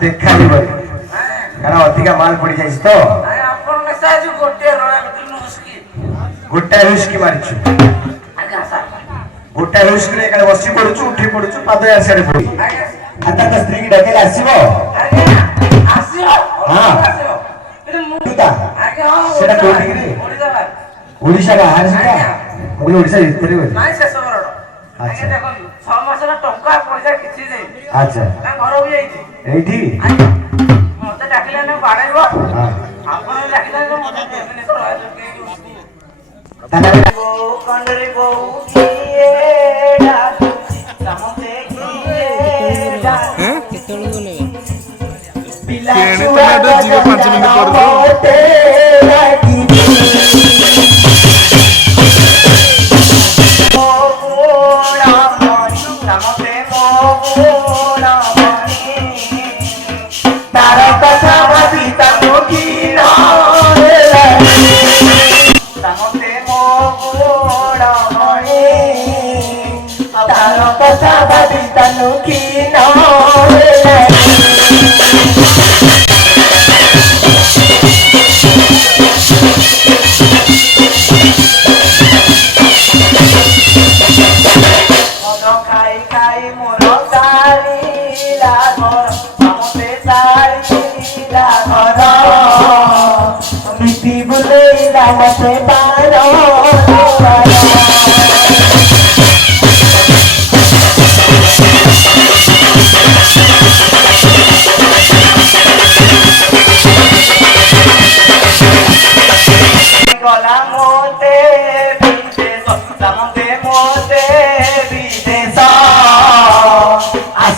देखा अधिका माल पड़ जाए तो गोटाए हुस्की मारिछु गोटाए हुस्की बसी पड़ुछु उठी पड़ुछु पाद आसियारे पड़ी आता तो स्त्री की डकेल आसीबो हां सेटा कोठी रे ओडिसा बाहर सेटा बोले ओडिसा भीतर रे नाइ से सबरड आगे देखो 6 मास रा टंका पैसा किछि दे अच्छा ना घर भी आइछि एठी मते डाकिला ने बाड़ेबो हां आपन डाकिला ने मते एमने तो रह ताना को कंडरी को किए डाक समते किए डाक केतळु गले पिला छुआ तो जीव 5 मिनिट कर दो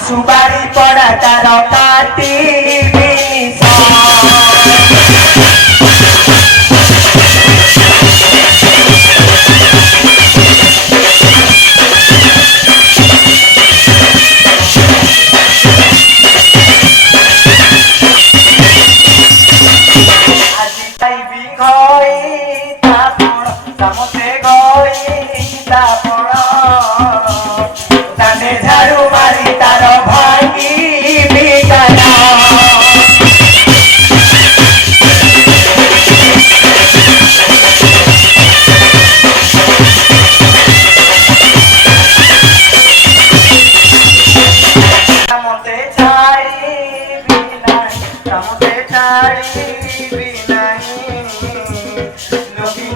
सुबारी पड़ा तार काटी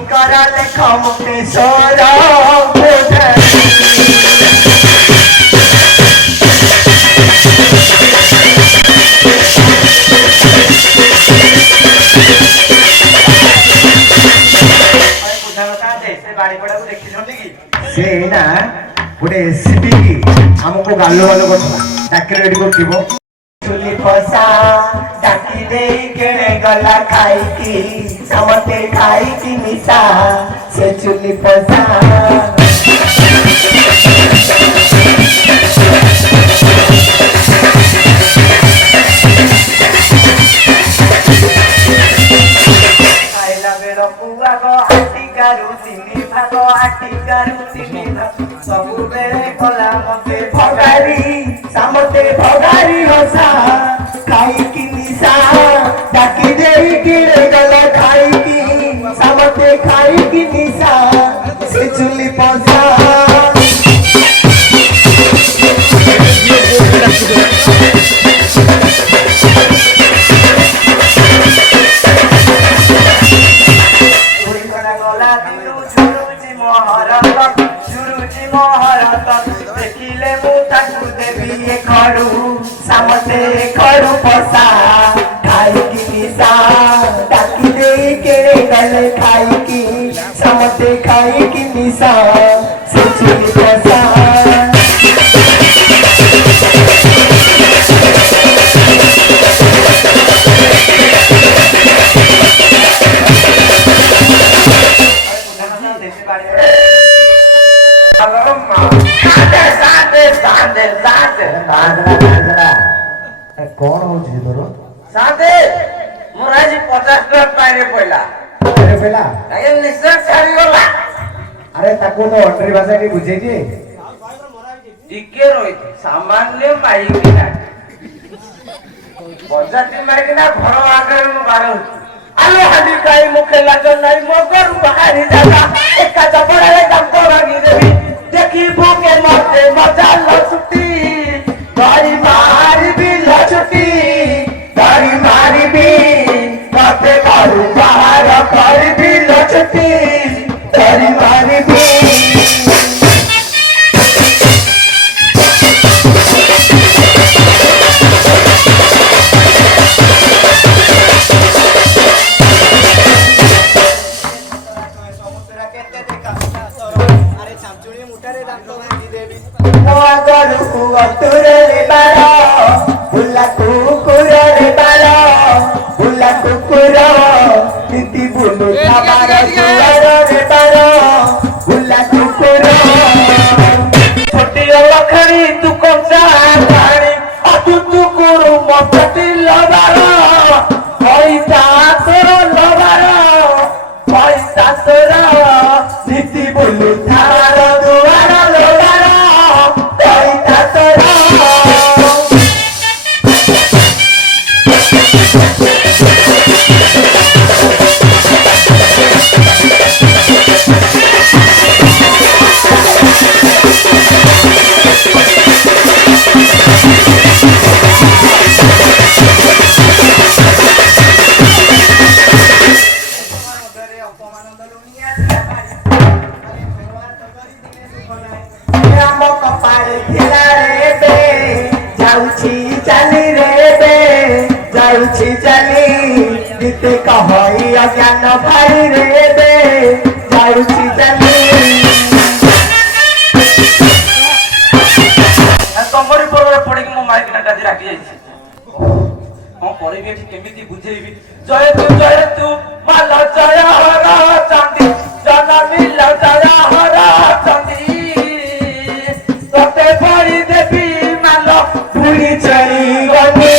Kara lekha mukte sora से ना गोटे एसपी हमको गालो गालो करथला चाकरी रेडी करथिबो चुली पसा डाकी दे केणे गला खाई की समते खाई की मिसा से चुली पसा सबु बेले गला मते भगारी सामते भगारी हसा खाई की निशा डाकी देई गिरे गला खाई की सामते खाई की निशा से चुली पसा देखिले मुझे देवी खड़ू सामते खड़ू पसा खाई की निशा डाकी दे केड़े गले खाई की सामते खाई की निशा से चुली पसा कौन हो तोर साथे मोर आज 50 टका पाइरे पहिला अरे निश्चय छाड़ी गला अरे ताको तो अंडरी भाषा की बुझे जे टिके रोई सामान्य माई किना पंचायती माई किना घर आगे मु बारो आलो हाडी काई मुखे लागन नाही मगर बाहरी जागा एका जबड़े दम तो भागी देवी देखी भूखे मरते मजा लो छुट्टी गाड़ी मारी भी लो छुट्टी गाड़ी मारी भी मते करू बाहर कर भी लो छुट्टी गाड़ी मारी भी कहई अज्ञान भाई रे दे जाउची चली तमरी पर पड़ी मो माइक ना काजी राखी जाईछि हम परिबे केमिति बुझेइबी जय तू माल जय हर चांदी जननी ल जय हर चांदी तते पड़ी देवी माल भूली चली गनी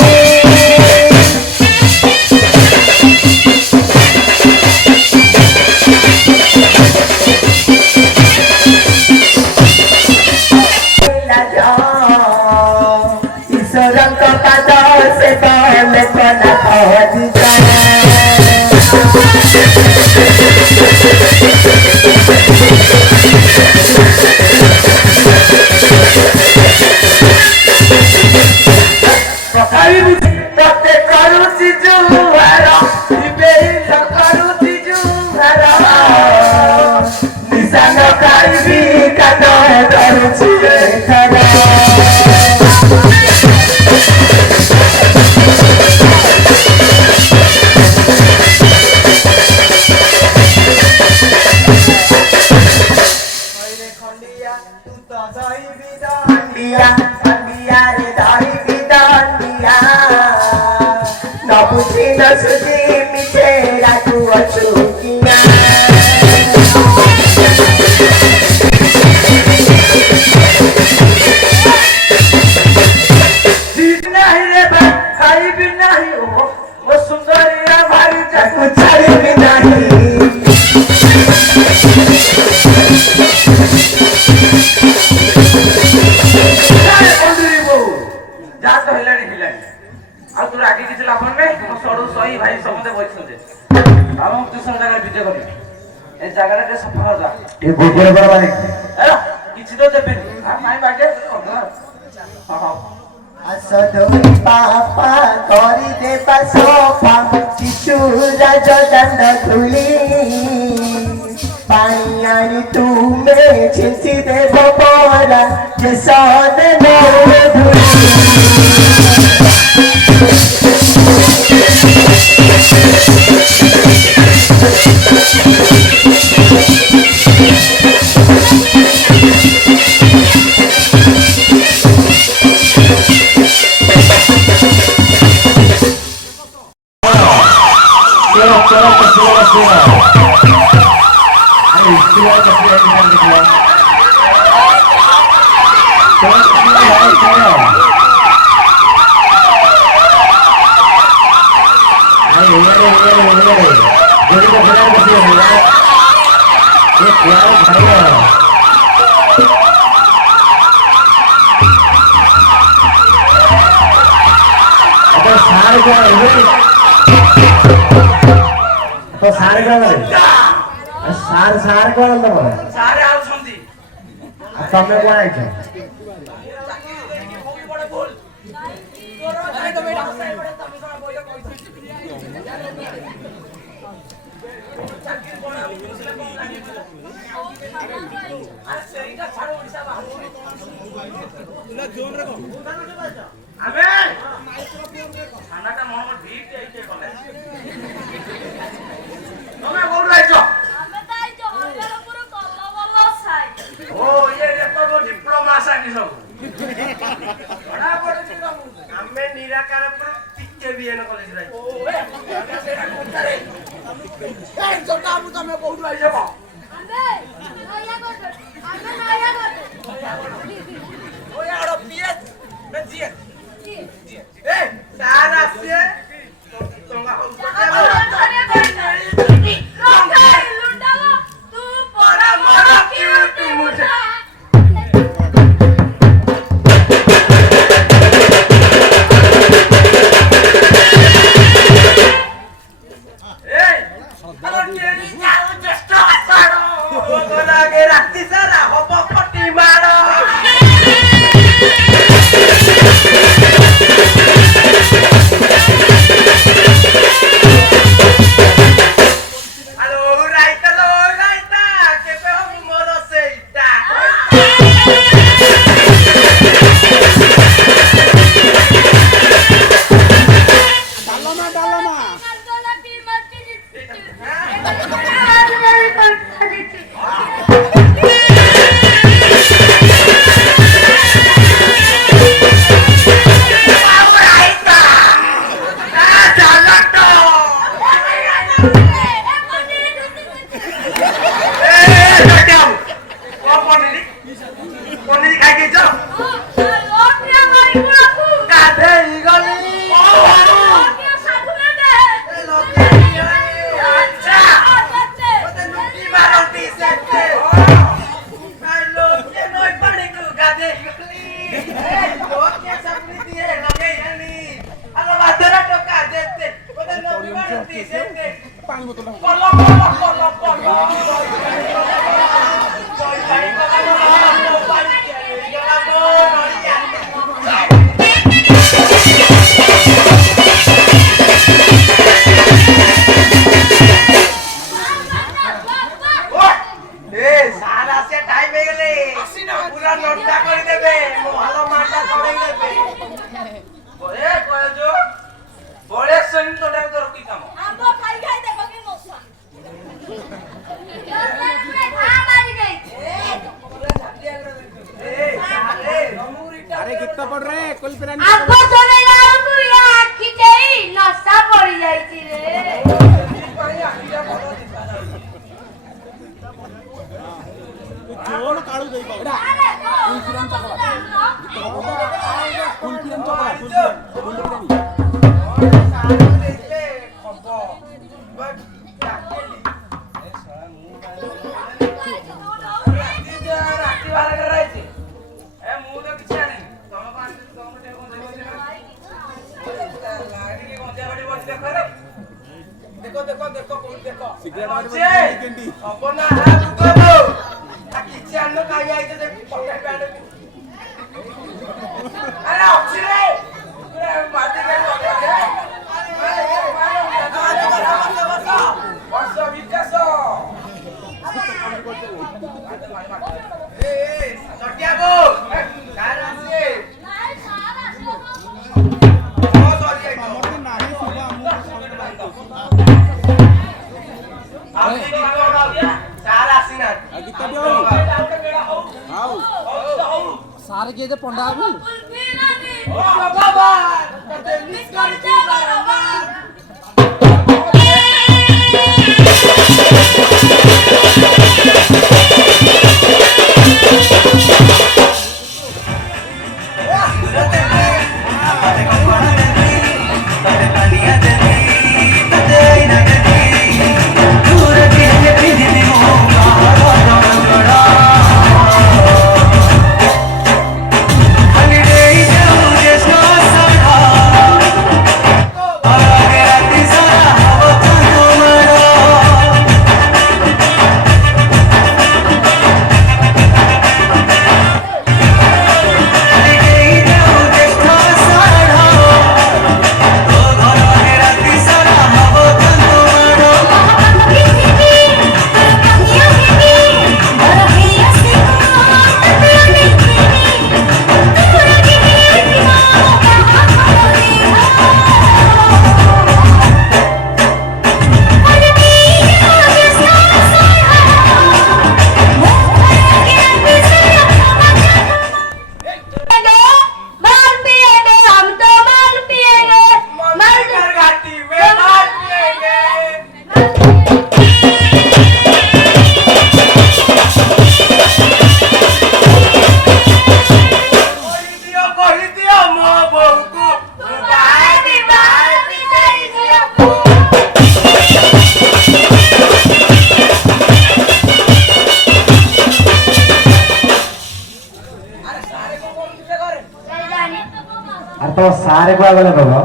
से पहले बना खंडिया तू तो दही बिदांडिया खंडिया रे दही बिदांडिया न बुझी न सुझी मिठे राखू अचुकिया सीट नहीं रे खाई भी नहीं वो सुंदरिया भारी चाकू छाड़ी भी नहीं जा तो हिलानी हिलानी आ तू आगे किसी लाभ नहीं मो सडू सही भाई समझे बइछन हम दूसरा जगह विजय करी ए जगह के सफा हो जा ए गोबर बड़ा भाई ए किछि तो देबे आ माई बाटे हां असदोई पापा करी देबा सोफा शिशु राज दंड धुली पानी आनी तुमे छिंची देबो बोरा जे सदे मोरे धुली तो सारे सारे कौन तम सारे आउछंती तमे कौन आइछ ঠান্ডাটা মন ঠিক এইতে কলে তুমি কোন রাইছো আমি তাই তো হলের উপর কল্লা বল্লা ছাই ও ইয়ে তো ডিপ্লোমা সাকি সব বড়া পড়ছি তো আমি নিরাকার পুরো টিকে বিএন কলেজ রাই ও সেটা কোথারে এই জোটা আমি তুমি কোন রাইছো আমি নয়া করতে আমি নয়া করতে ওই আড় পিএস না জিএস এই স্যার আসছে তোমরা ଆଗ ଚଲେଇଲା ବେଳକୁ ୟା ଆଖି ଦେଇ ନଶା ପଡି ଯାଇଛି ରେ। देखो देखो देखो कौन देखो सिगरेट अपना हाथ उठाओ किसी अन्य कहीं आई तो पकड़ बैठ अरे अच्छी रे मारते के बस विकास ए सटिया गो कार आसे सारे के पंडा बाबू तो सारे को आगले बाबा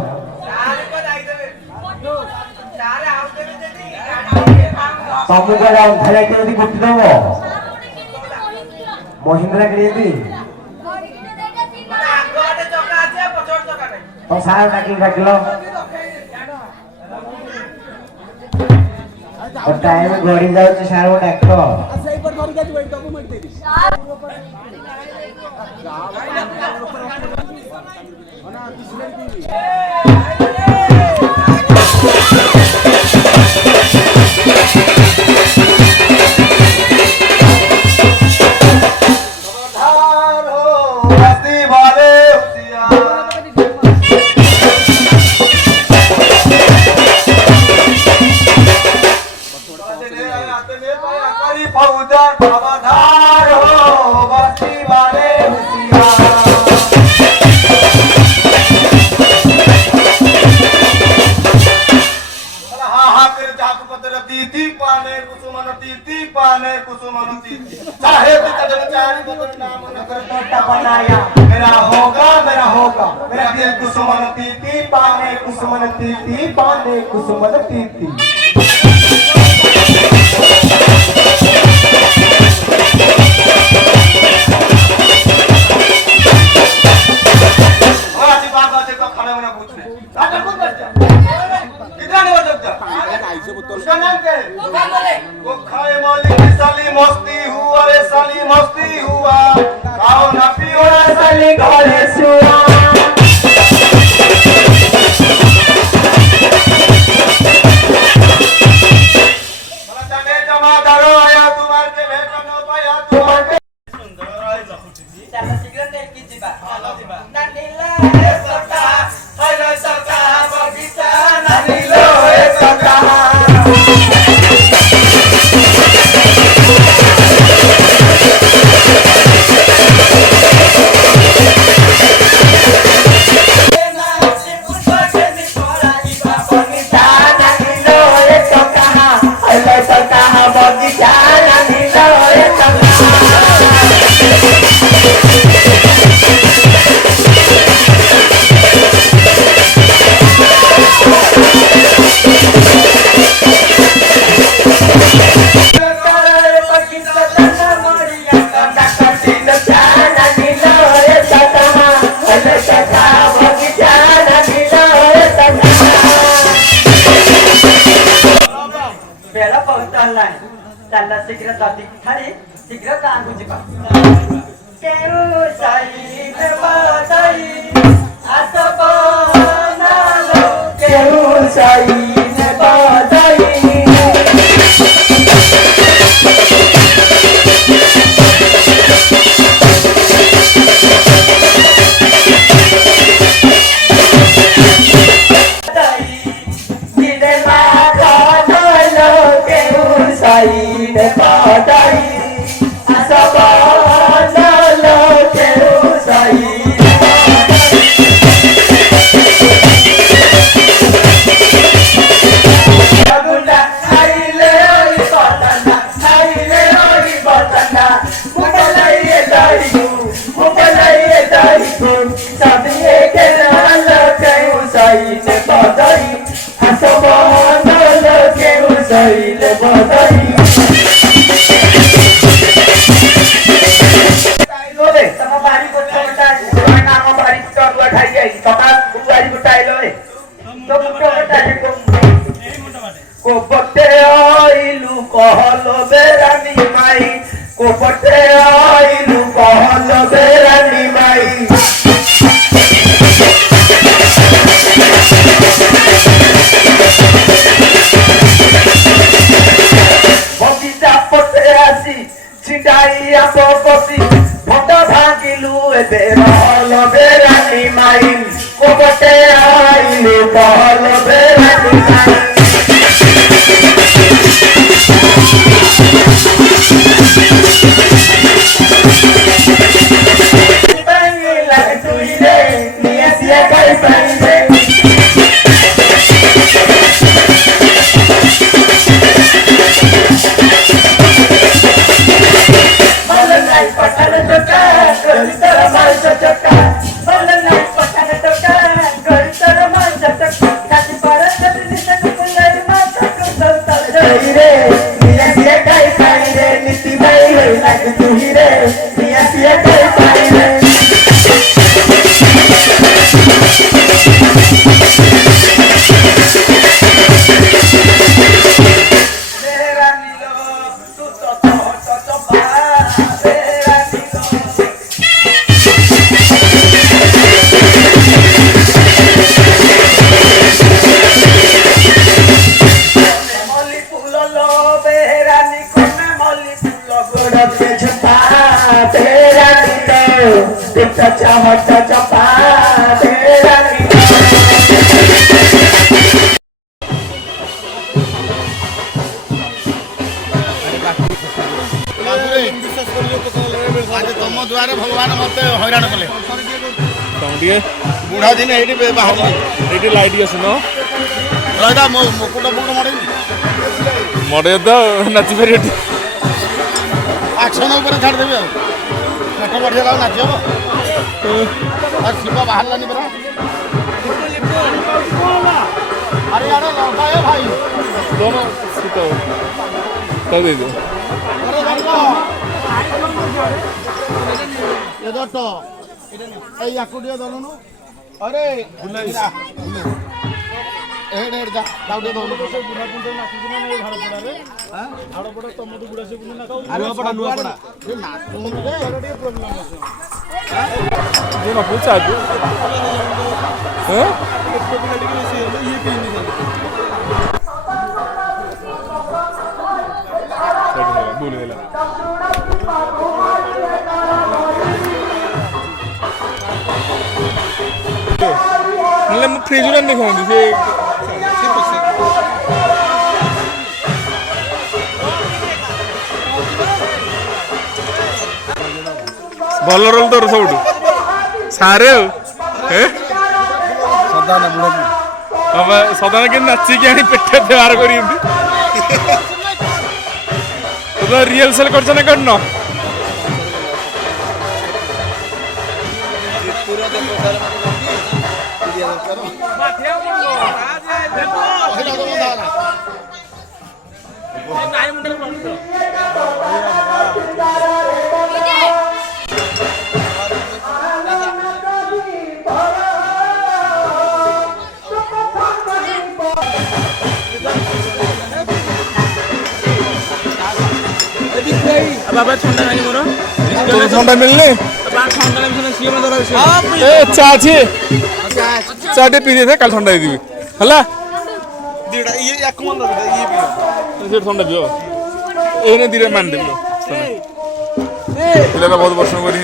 सबको जाओ धैर्य के यदि गुट्टी दबो महिंद्रा के यदि तो सारे डाकिलो और टाइम गड़ी जाऊ सारे को डाको सही पर धरि के वेट डॉक्यूमेंट दे दी ना किसने दी मेरा दिल कुसुमन तीती पाने कुसुमन तीती पाने कुसुमन तीती खाना बना पूछ रहे कितना नहीं बच सकता उसका नाम क्या है वो खाए मालिक साली मस्ती हुआ रे साली मस्ती हुआ खाओ ना पियो रे साली घरे सुआ मला जाने जमादारो आया तुम्हारे के भेट न पाया तुम्हारे सुंदर राय जखुची त्याला सिगरेट एक की जिबा शीघ्र जाति छाड़ी शीघ्र गाँव को केहू साई में बधाई आसब नालो केहू साई में बधाई कोपटे आइलू कहलो बेरानी माई कोपटे आइलू कहलो बेरानी माई बगीचा पटे आसी छिटाई आपो कसी भट भागिलू एबे रहलो बेरानी माई कोपटे आइलू कहलो बेरानी माई तुम द्वारा भगवान मत हैरान कले बुढ़ा दिन ये बाहर ये लाइट सुन रहा मुकुट मुकुट मड़े मड़े तो नाची पारे आक्शन छाड़देवी पेट बढ़िया नाच हम शिव बाहर परा अरे यार लौटा है भाई दोनों दे दो ये तो याकुटिया दलनु अरे एड जा दाउडे दलनु तो बुना पुंडे नाचिना नै घर पड़ारे हां आड़ पड़ा तम तो बुडा से बुना ना खाऊ नुआ पड़ा ये नाचु रे ऑलरेडी प्रॉब्लम है हां ये ना पूछा तू हां एक तो लड़की से ये पी नहीं बोल देला नले मु फ्रिज रे नहीं खाऊंगी से ଭଲ ରୋଲ ତୋର ସବୁଠୁ ସାରେ ଆଉ ସଦାନା ବୁଢା ବାବା ସଦାନା କେମିତି ନାଚିକି ଆଣି ପେଟେ ବ୍ୟବହାର କରି ଏମିତି ତୁ ରିହର୍ସାଲ କରିଛ ନା କରିନ बाबा ठंडा नहीं मोर তোর ঠান্ডা মিলনি ठंडा नहीं सीएम दरा এ চা আছে চা टे पी दे काल ठंडा दे दिबी हला दिडा ये एक मन रखा ये भी ସେ ଥଣ୍ଡା ପିଅ ଏଇନେ ଧୀରେ ମାନ ଦେବି ପିଲାଟା ବହୁତ ବର୍ଷ କରି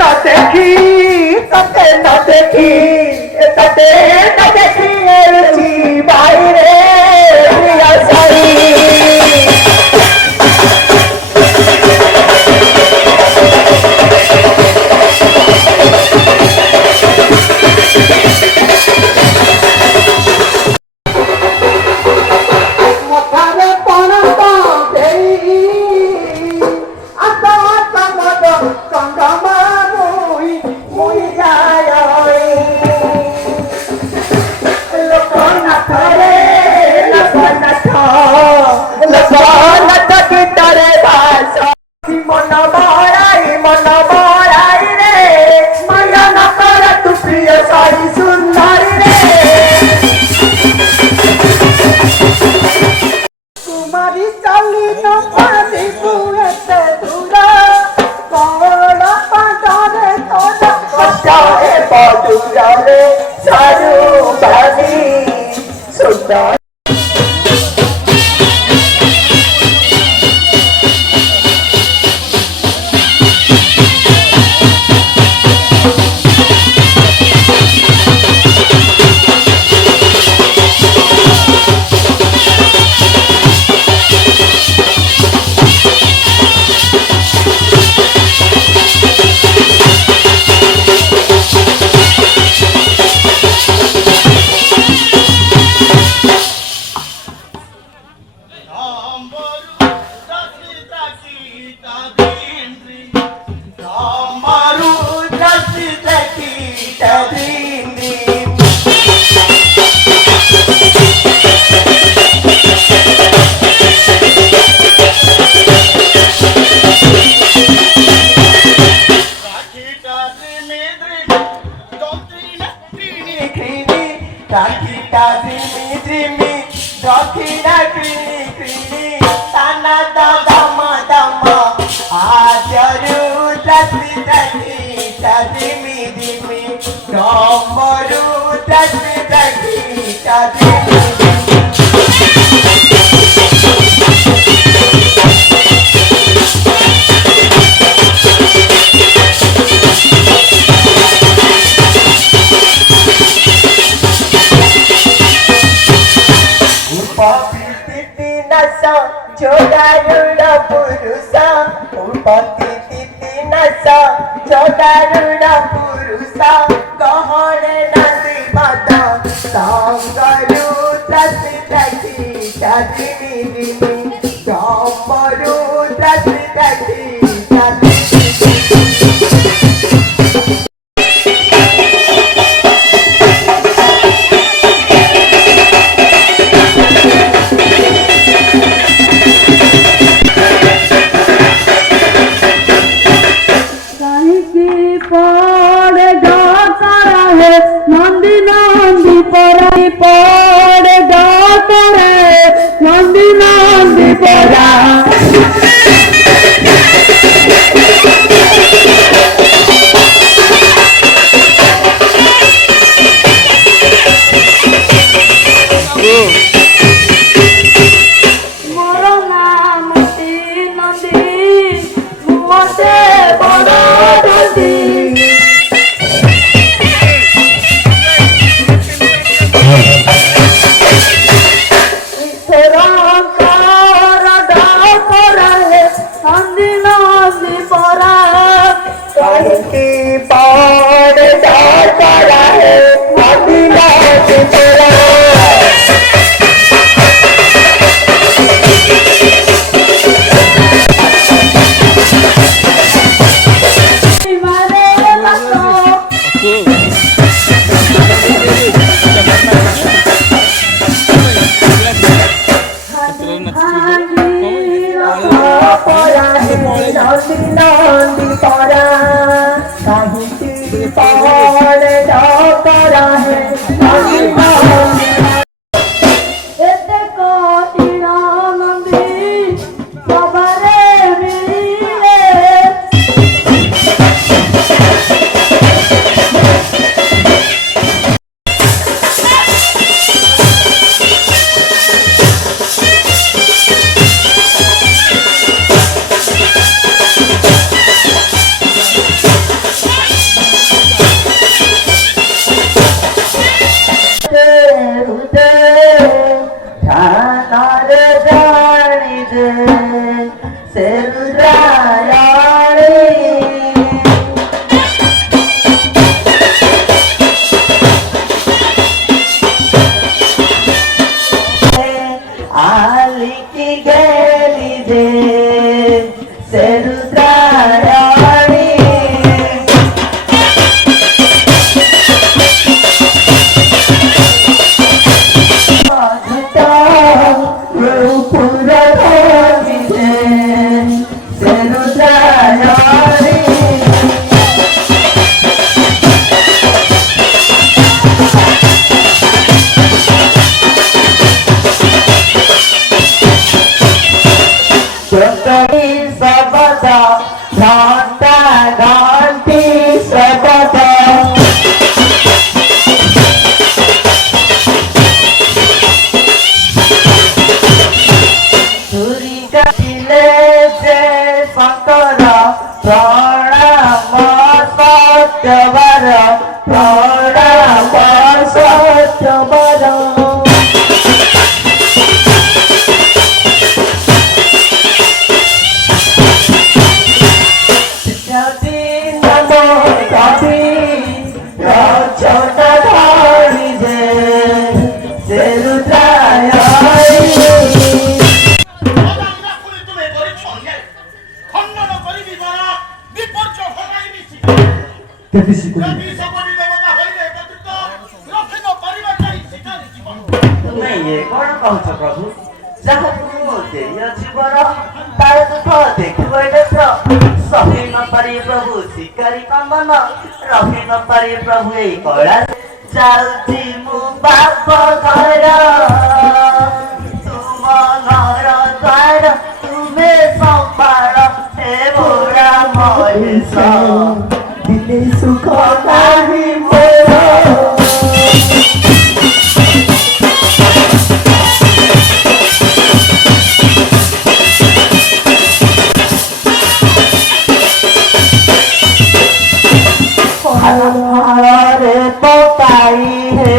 न देखी सते न देखी सते न देखी जी भाई रे प्रिया साई मथारे पणता देई आसा समद संगमा मुई जाय लोकनाथ रे लोकनाथ गीतरे भाष मन बड़ाई रे माया न कर तू प्रिय सारी सुंदरी रे कुमारी चाली न पादी पुएते दूरा कौन पांडरे तोड़ा बचाए बदुरा रे सारू बानी सुंदर जोगारुड़ा पुरुषा उपति तिथि नसा जोगारुड़ा पुरुषा गहरे नदी मदा सांगरु तसी तकी चादिनी दिनी गमरु तसी तकी चादिनी नंदी नंदी ଯଦି ସେପରି ଦେବତା ହୋଇଲେ କର୍ତ୍ତୃତ୍ୱ ରଖି ନ ପାରିବା କାହିଁ ସେଟା ଜୀବନ ତୁମେ ଇଏ କଣ କହୁଛ ପ୍ରଭୁ? ଯାହାକୁ ମୁଁ ଦେଇଅଛି ବର ତାର ଦୁଃଖ ଦେଖିବ ନେତ୍ର ସହି ନ ପାରି ପ୍ରଭୁ ଶିକାରୀ କନ୍ଦନ ରହି ନ ପାରି ପ୍ରଭୁ ଏଇ କଳା ଯାଉଛି ମୁଁ ବାପ ଘର ତୁମ ଘର ଦ୍ୱାର ତୁମେ ସମ୍ଭାଳ ହେ ବୁଢ଼ା ମଣିଷ ଦିନେ ସୁଖ ନାହିଁ ମୋର हरे पकाई हे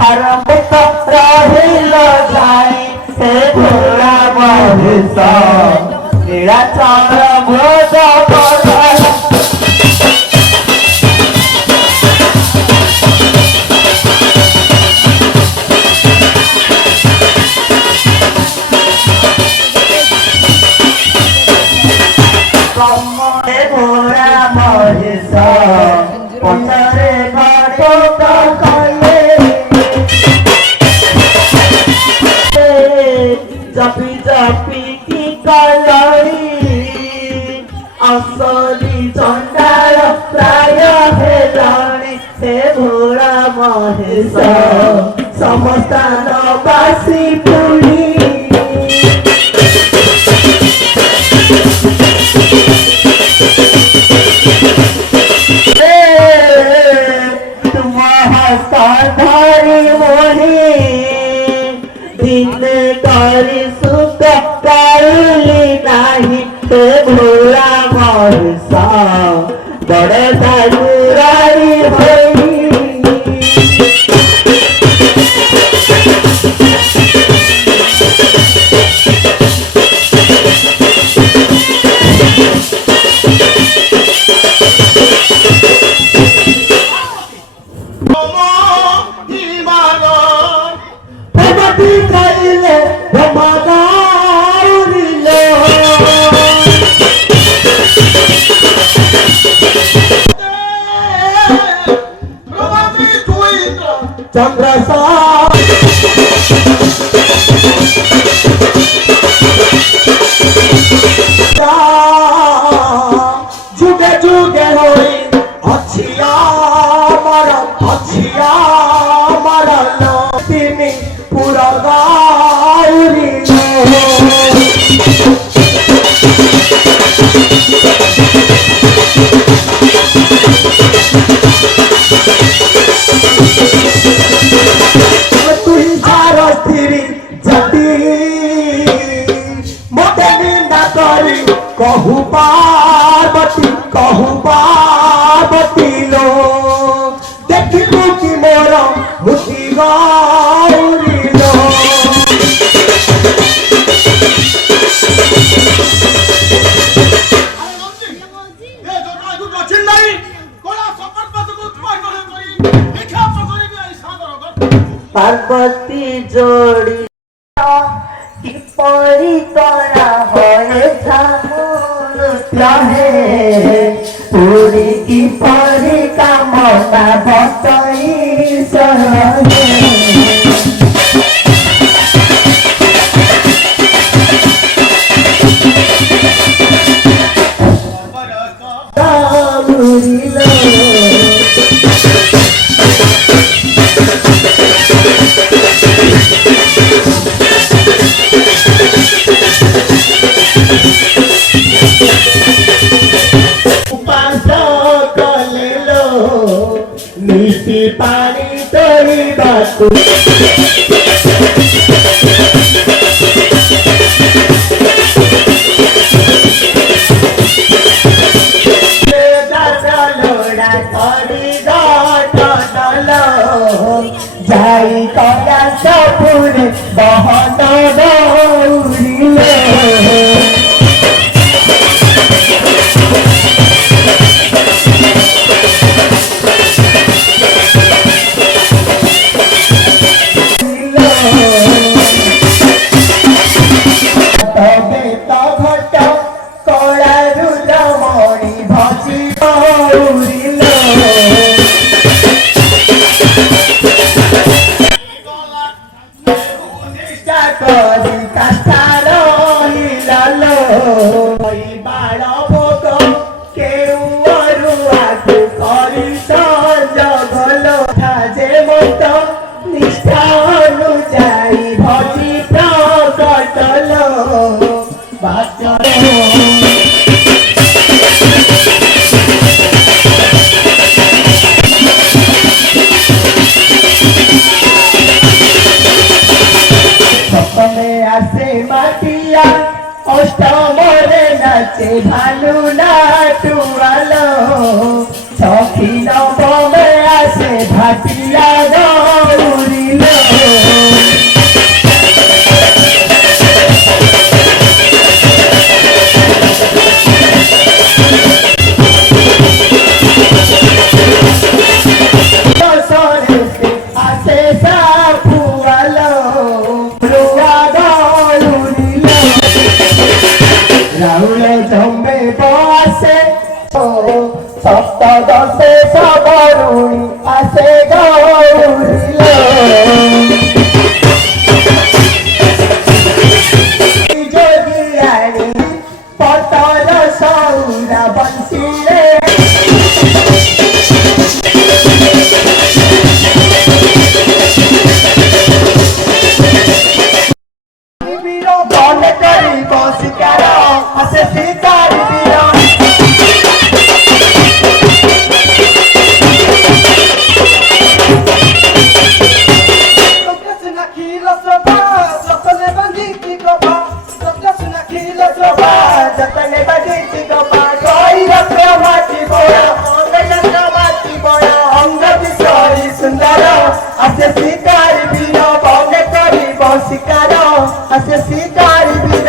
हर तो रहिल जाई हे घोड़ा महिष नीलाचल भोज घोड़ा महिष पचरे घाटो कले जपी जपी की कलड़ी असली चंडाल प्राय हेलाणी हे घोड़ा महिष समस्तान बासी पुरी धारी मोही दिन करी सुख कारुली नाही हे घोड़ा महिष बड़े दारुराई होई चंद्र जुगे जुगे होई अछिया मरल तिमी पूरा गाउरी कहू पार्वती लो देखू कि मोर मुठी गौरी लो पार्वती जोड़ी किपरि तोरा होए चाहे पूरी किपरि कामना बतई सहे मिट्टी पानी तोरी बात जाई कला सपुर बहन गौरीले तबे तो घट कला रुद्रमणि आसे शिकारी बीर बने करिब शिकार आसे शिकारी बीर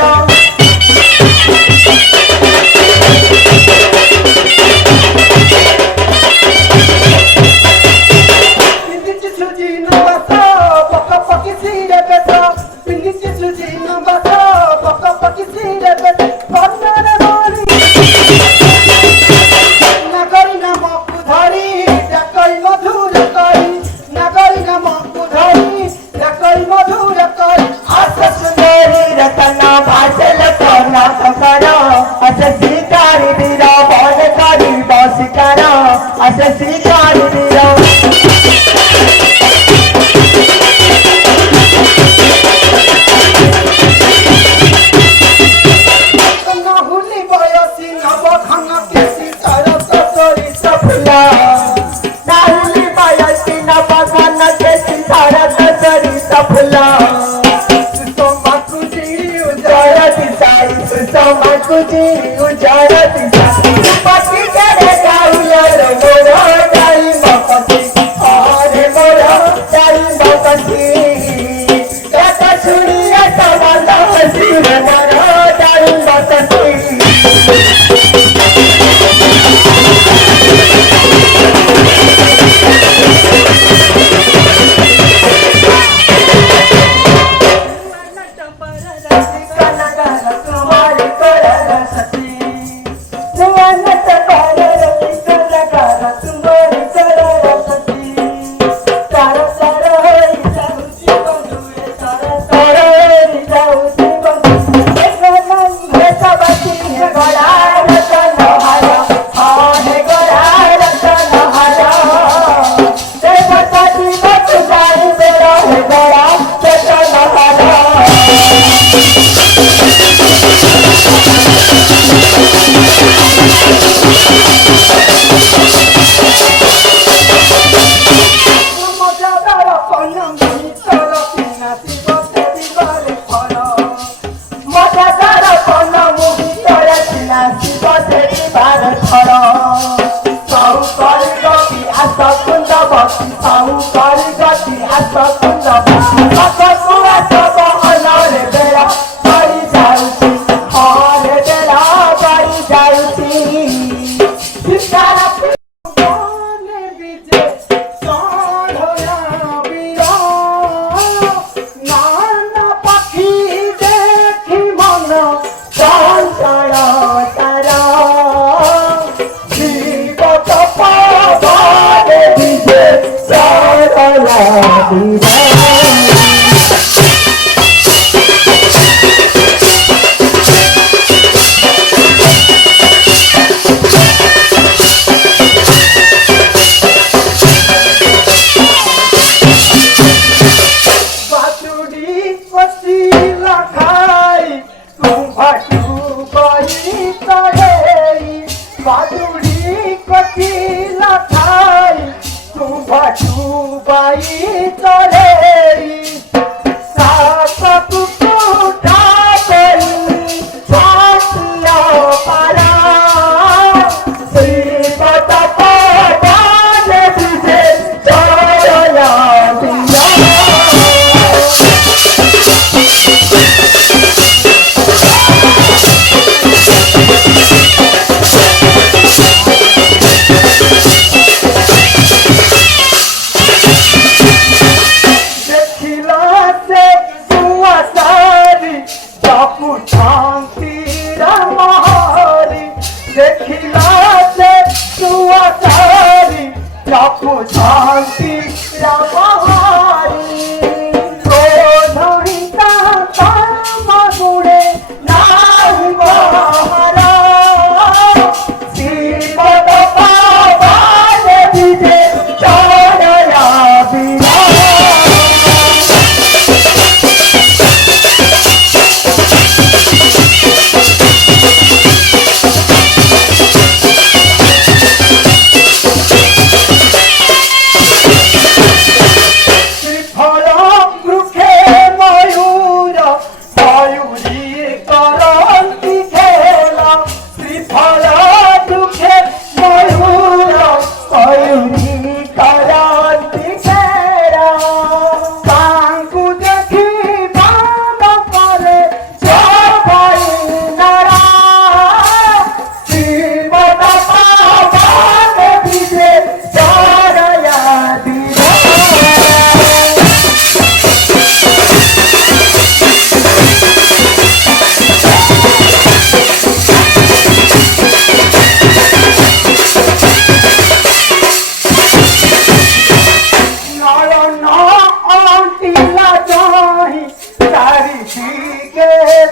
ଟିକେ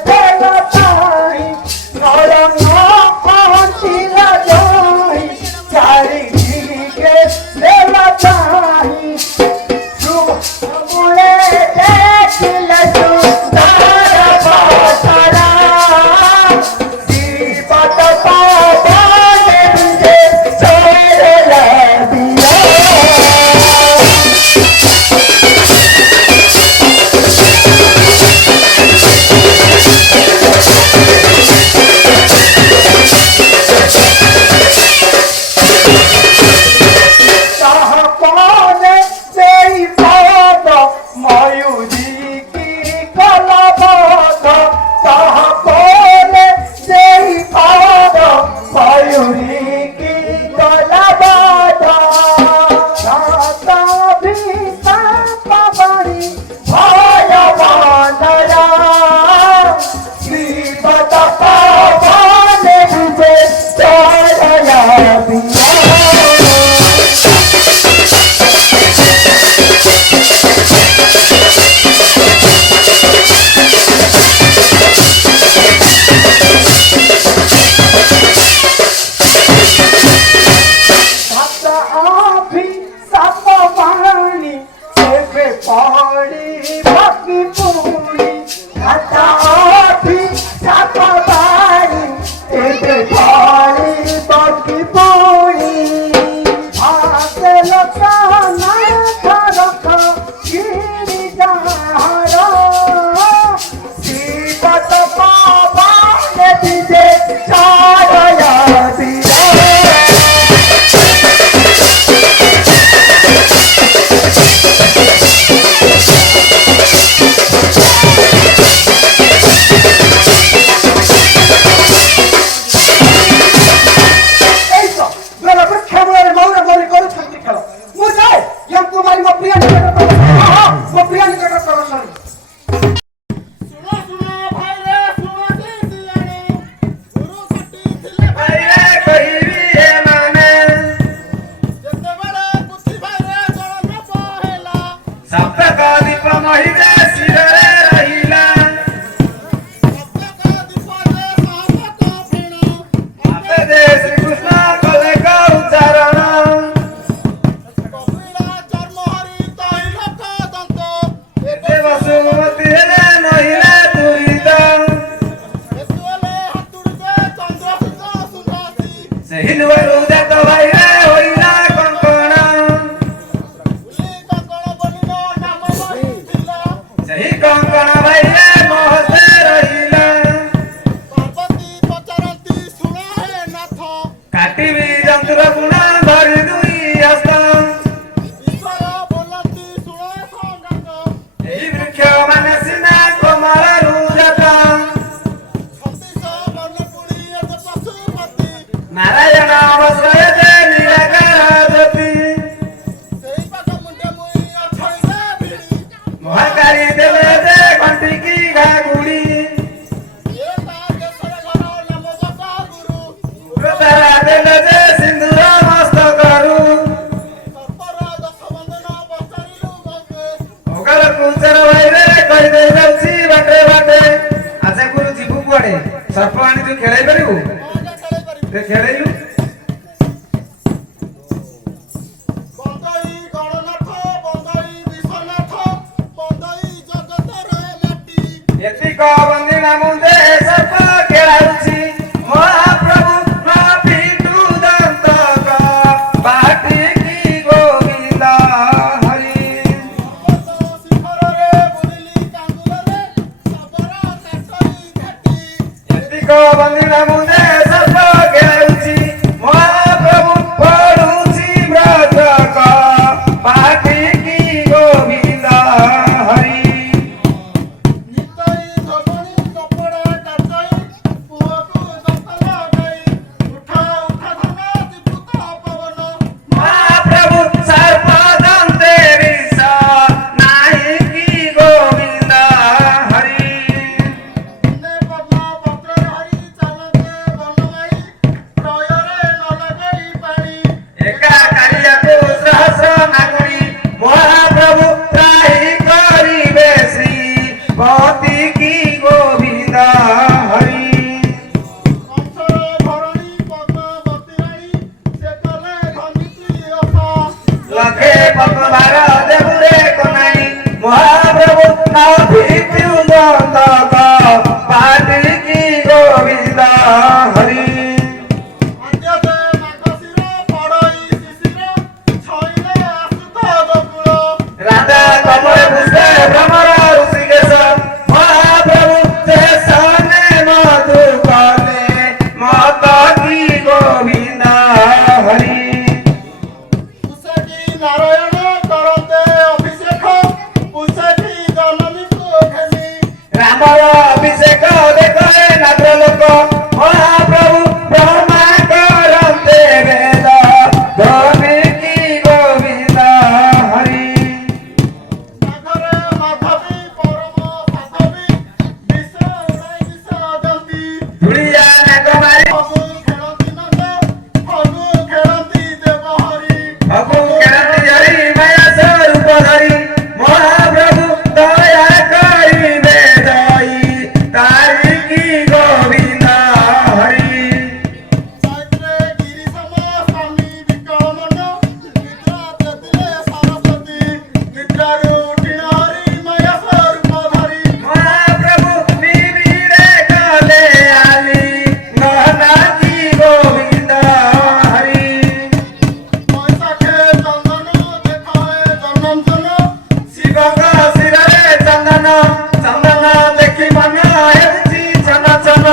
ଦେଲ ପାଣି ନରମ ପହଞ୍ଚିଲା ଯାଇ ଚାରି ଟିକେ ଦେଲ ପାଣି ମୂଳେ ଦେଖିଲେ ସୁନ୍ଦର ବସରା ଶ୍ରୀପଦ ପାବନେ ବିଜେ ଚୋରେଲା ଦିଅ सर्प आनी तू खेल पारू खेलू एतिक बंदिना मुंदे सर्प खेलाउछि महाप्रभु पिटु दंतक बाटी की गोविंद हरि एतिक बंदिना मुंदे सर्प खेलाउछि महाप्रभु पढुछि व्रतक बाटी की गोविंद हरि राधा कमल पुष्पे भ्रमर ऋषिकेश महाप्रभु शेषाने मधु कले माता की गोविंदा हरि उषाटी नारायण करते अभिषेक उषाटी जननी कोठली रामर अभिषेक देखे नागर लोक महाप्रभु ब्रह्मा करते वेद ध्वनि की गोविंदा हरि नागरे माधवी परम साधवी विष उड़ाई विष दंती धुलिया नागमारी फगु खेलती नंद फगु खेलती देवहरी अगु ज्ञाति हरि माया स्वरूप धरि महाप्रभु दया करिबे दई तारी की गोविंदा हरि चैत्रे गिरिशम स्वामी विक्रमण्ड निद्रा चतिले सरस्वती निद्रारू उठिन हरि माया स्वरूप धरि महाप्रभु निबिरे काले आली गहना की गोविंदा हरि बैशाखे चंदन देखाए जन्मजन शिवक शिरे चंदन चंदन देखि मन हेउछि छन छन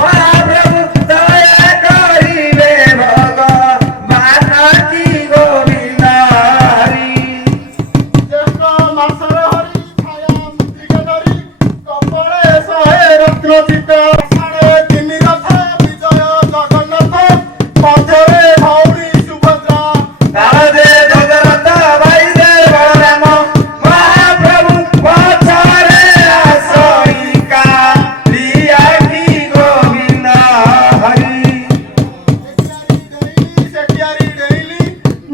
महाप्रभु दया करिबे भगवान की गोविंदा हरि ज्येष्ठ मासर हरि छाया मुद्रिका धरि कपड़े शहे रत्न चित्त साढ़े तिनि रथ विजय जगन्नाथ मध्यरे भौरी सुभद्रा तारे जगरत भाईदे बलराम महाप्रभु पछरे आसइका लिया की गोविंदा हरि सेटियारी डैली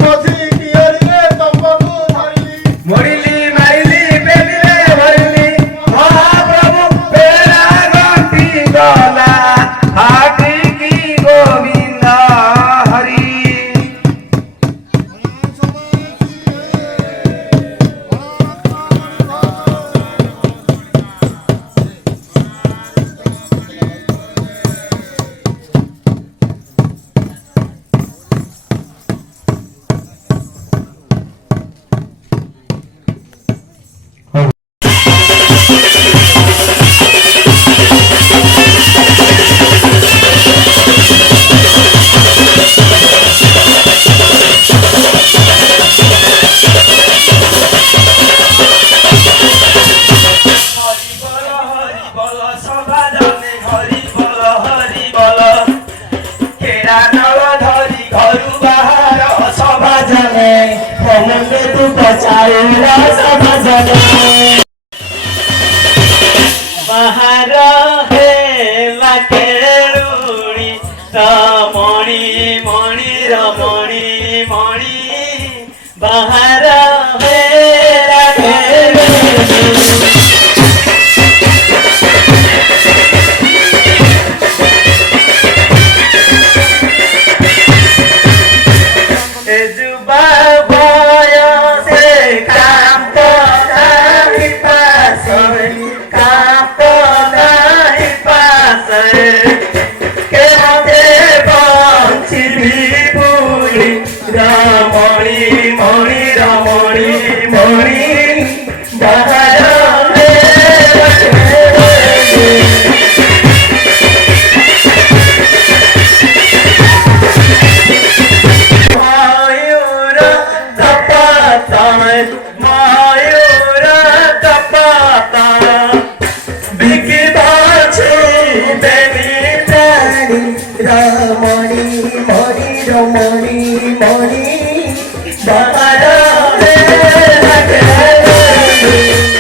मझी कियारी रे तंबकु धरिली मोरिली माइली बेबिरे भरिली महाप्रभु पेरा गंती गला हाटी की गोविंदा हरि बाहर हेला केळुणी रमणी मणि रमणी मणि बाहर हेला केळुणी जुबा बयसे कांत नाही पासरी कांत नाही पासरी के मते बंचिबी पुरी रमणी मणि रमणी मणि बाहर हेला केळुणी मयूर तपाता बिकी बाछी बेनी प्राणी रमणी मणि रमणी मणि बाहर हेला केळुणी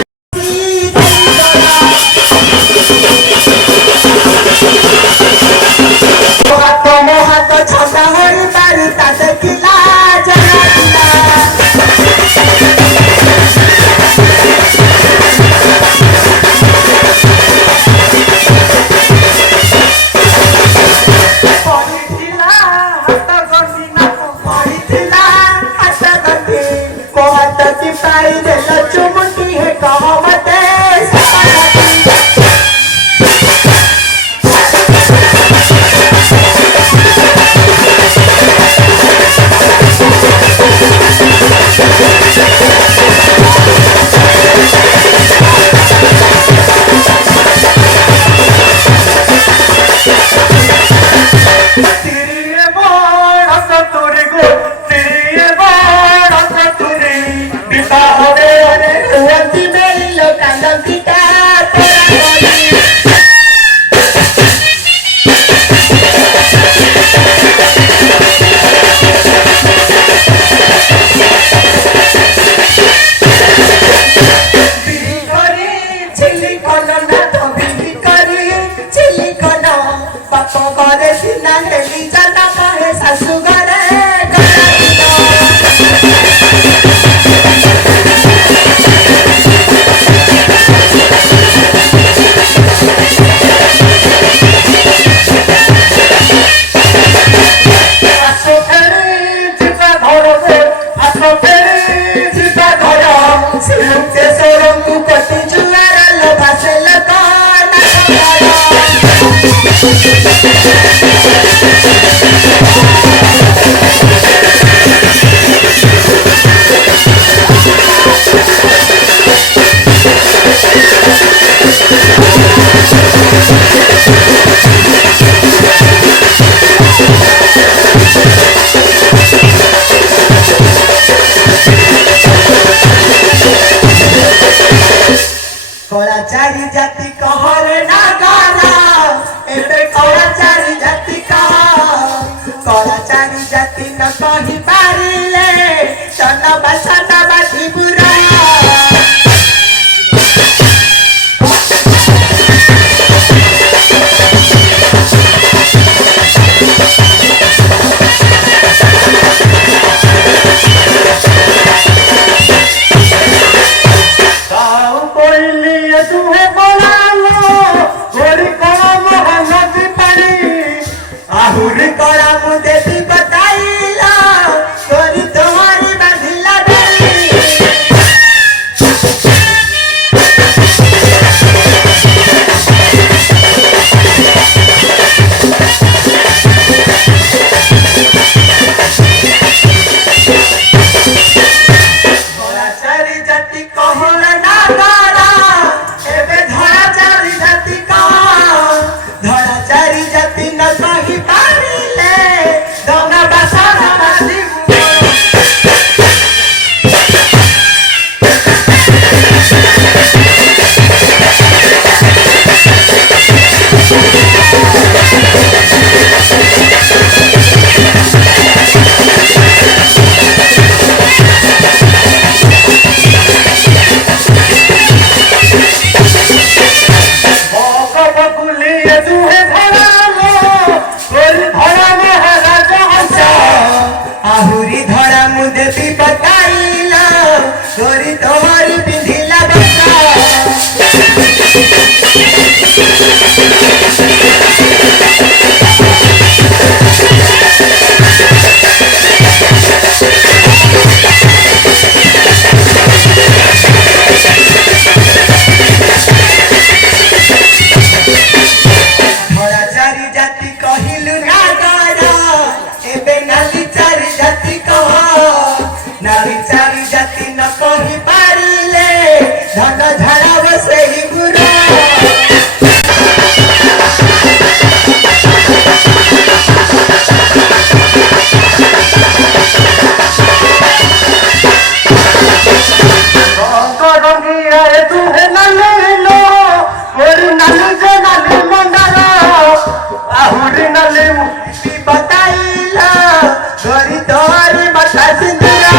मुक्तेश्वरଙ୍କୁ କୋଟି ଜୁଆର ଲୋଭାସେ ଲୋକ कलाचारी जाति कहरे ना गाना एबे कलाचारी जाति का कलाचारी जाति न कहि पारिले सन बसना बाजी बुरा आहुरी करा मुझे भी बताइला तोरी तुम्हारी बांधिला डली कलाचारी जाति कहला ना गाना एबे धराचारी जाति का धराचारी जाति न कहि पारिले दौना बसाना बाजी आहुरी धरा मुझे भी बताइला तोरी तुम्हारी बिंधिला बसा धराचारी जाति कहिलु ना गाना एबे नाली चारी जाति कह नाली चारी जाति न कहि पारिले धन झड़ाव सेही गुरा रंगिया तुहे नाली लो मोर नाली जे नाली मंडारा आहुरी नाली मुक्ति बताइला गोरी तोरी बता सिंदूरा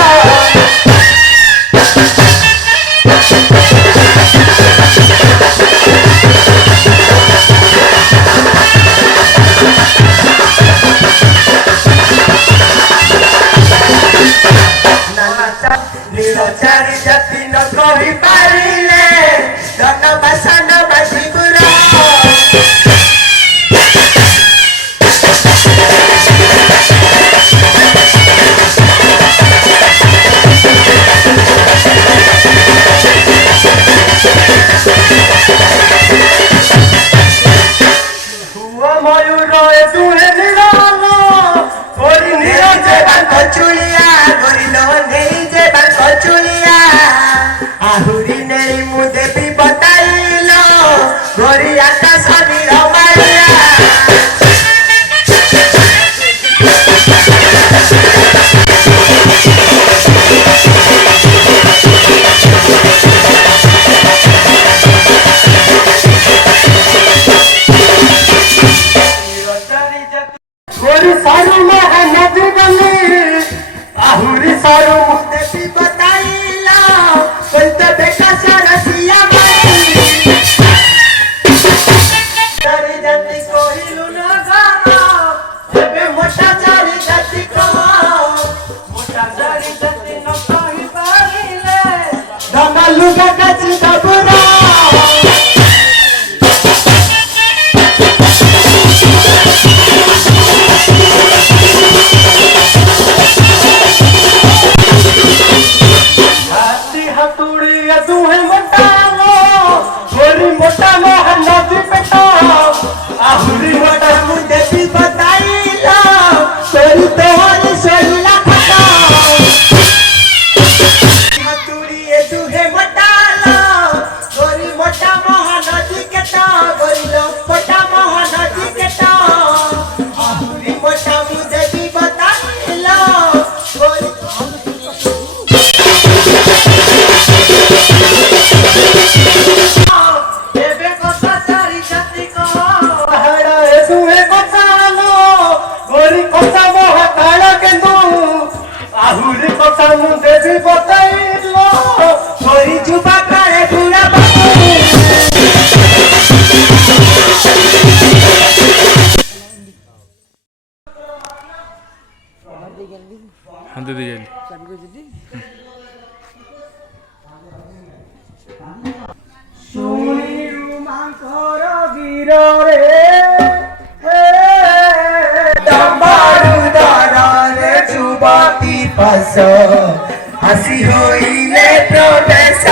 नीलचारी जाति न कहि पारिले धन बसन बाजी बुरा मयूर तुहे निरालो गोरी नीरजे बांध चुलिया गोरी लो नहीं जे बांध चुलिया आहुरी नेरी मुझे भी बताइलो गोरी आकाश निरमाया गोरी सारू में है नदी बनी आहुरी सारू मुझे भी बताइला कोई तो बेटा सारा सिया दुहे मोटालो गोरी मोटा महानदी पेटा आहुरी मोटा मुझे भी बताइला तोरी तोहरी सोइला खटा हतुरी ए दुहे मोटालो गोरी मोटा महानदी केटा गोरी मोटा महानदी केटा आहुरी मोटा मुझे भी बताइला गोरी हाँ दीदी जल्दी हसी होइले प्रवेश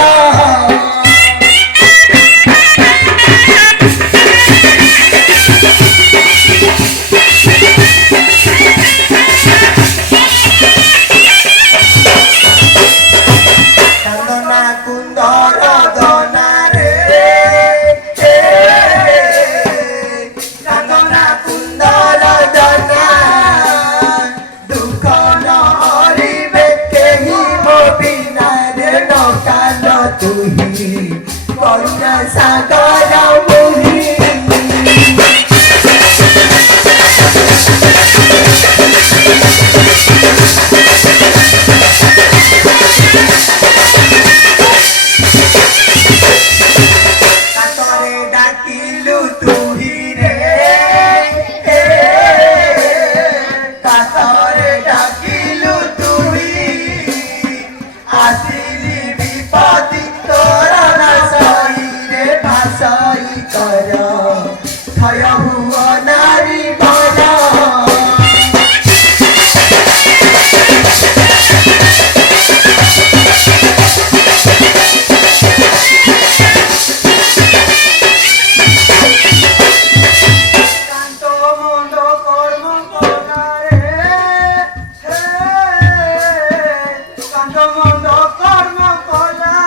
কান্দনা কুন্দর দনারে কান্দনা কুন্দর দনা দুঃখ নহরিবে কেহি মো বিনারে নকাল তুহি করুণা সাগর মুহি কাতরে ডাকিলু তুহি রে কাতরে ডাকিলু তুহি আসিলি বিপদি তোর নাশই রে ভাষই কর থয় হুয় নারী বর কান্ত মন্দ কর্ম করারে কান্ত মন্দ কর্ম কলা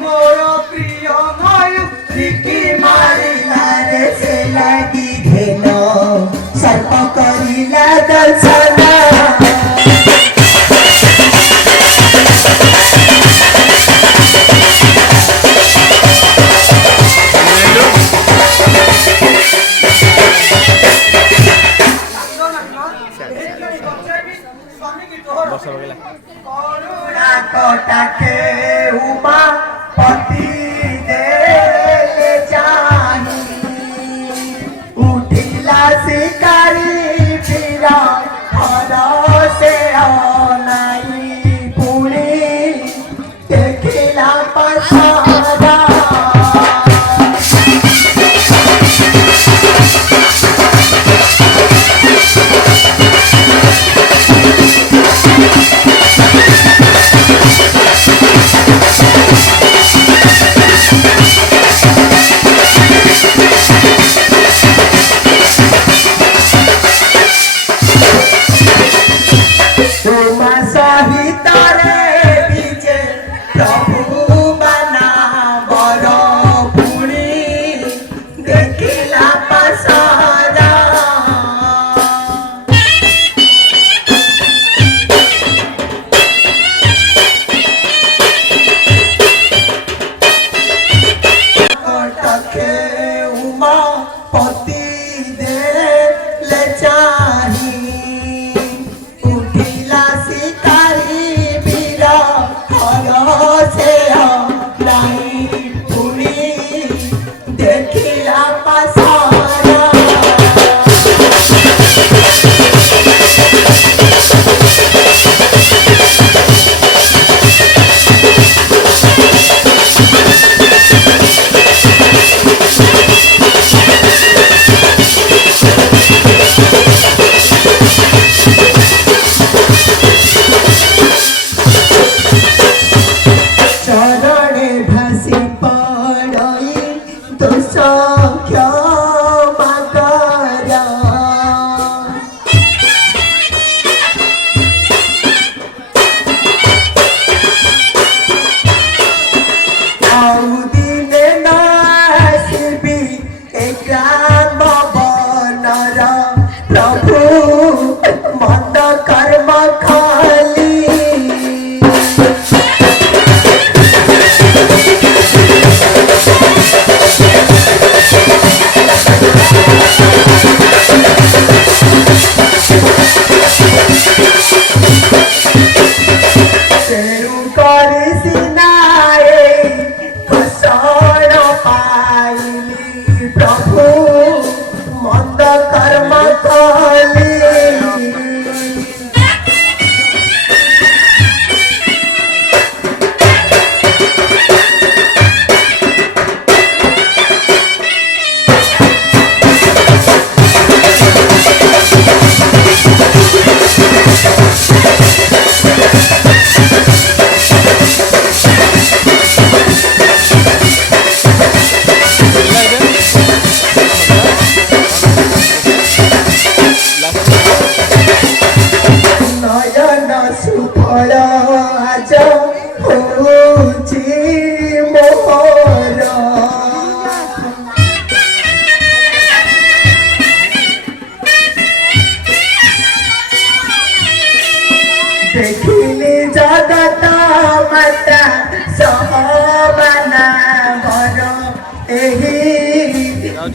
মোর প্রিয় ময়ূরী মারিলা রে সে লাগি ঘেন সর্প করিলা দর্শনা করুণা কটাকে উমা পতি দেলে চাহি উঠিলা শিকারি ফিরা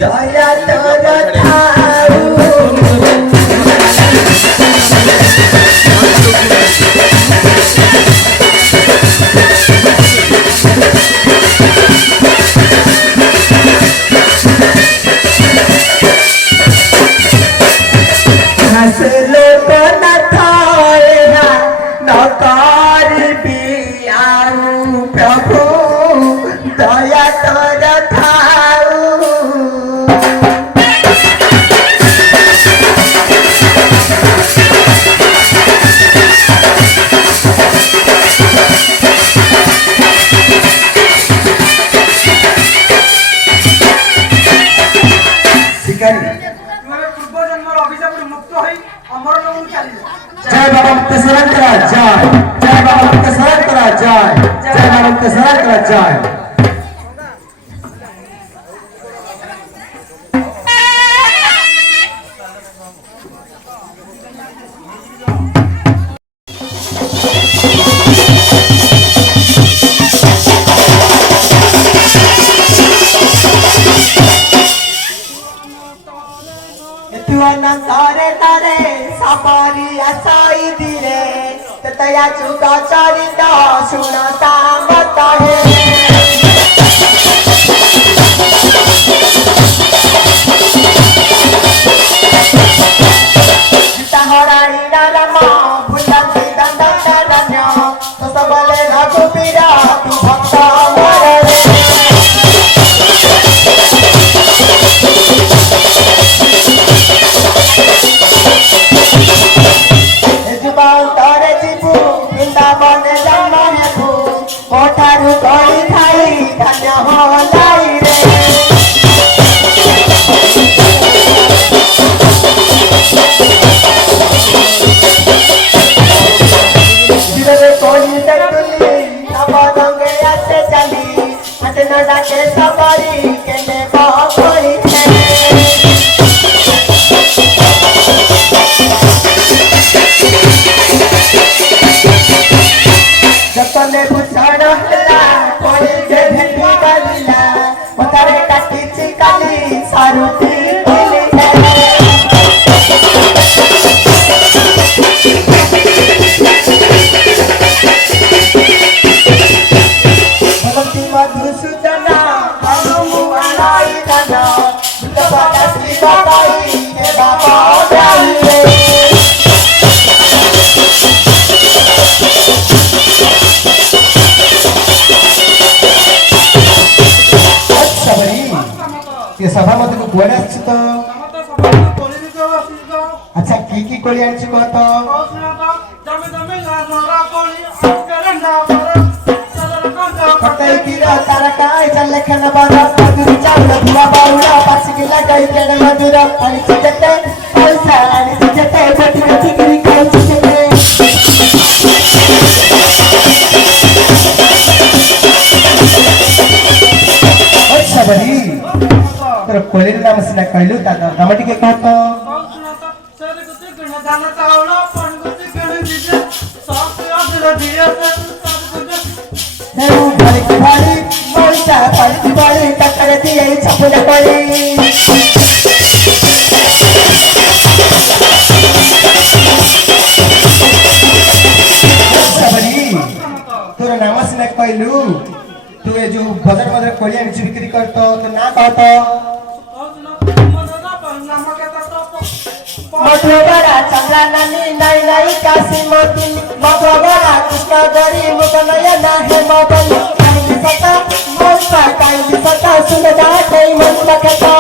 दया तोर थाऊ हसलो को न थाएगा नकार बियाऊ प्रभु दया तोर थाऊ जय बाबा मुक्तेश्वर करा जय जय बाबा मुक्तेश्वर करा जय जय बाबा मुक्तेश्वर करा जय तारे तारे सफारी आसाई दिरे तया चुका चारिता सुनता मता है हराई नारमा भूटान दंडा दंडा तो सबले रघुपीरा तू भक्ता मरे कोठारू कोई खाई धन्य हो लाई रे जीवे कोई तटुली नव दंगे आते चली हट न डाके सवारी केने बाखोई जतने बुझाना हला कोई के भेटी गलिला ओतारे काटी चिकाली सारुती कोली भक्ति मधुसूदना अनुमुआई दाना बुद्धवादा श्री बाबाई के बाबा जाई ये सभा मत को कोण आछि तो अच्छा की कोली आछि को तो कतई की तारा काय चल लेखन बारा मधुर चाल बुआ बाउला पाछ की लगाई केड मधुर पानी जते पैसा आनी जते बटी बटी गिरी कोई जते अच्छा बड़ी तर कोली नाम सिना कहलु ता दमटी के कहतो भारी मोचा पाली बाली टक्कर दिए छपुल कोली सबरी तोर नाम सिना कहलु तू ये जो बाजार में कोलिया मिर्ची बिक्री करतो तो ना कहतो मधुबरा चंद्रा नानी नाई नाई काशी मोती मधुबरा कृष्ण गरी मुकनया ना है मदन काई सता मोसा काई सता सुनदा कई मन लखता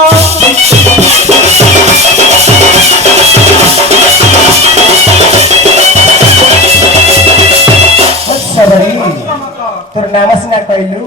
सबरी तोर नाम सिना कहलु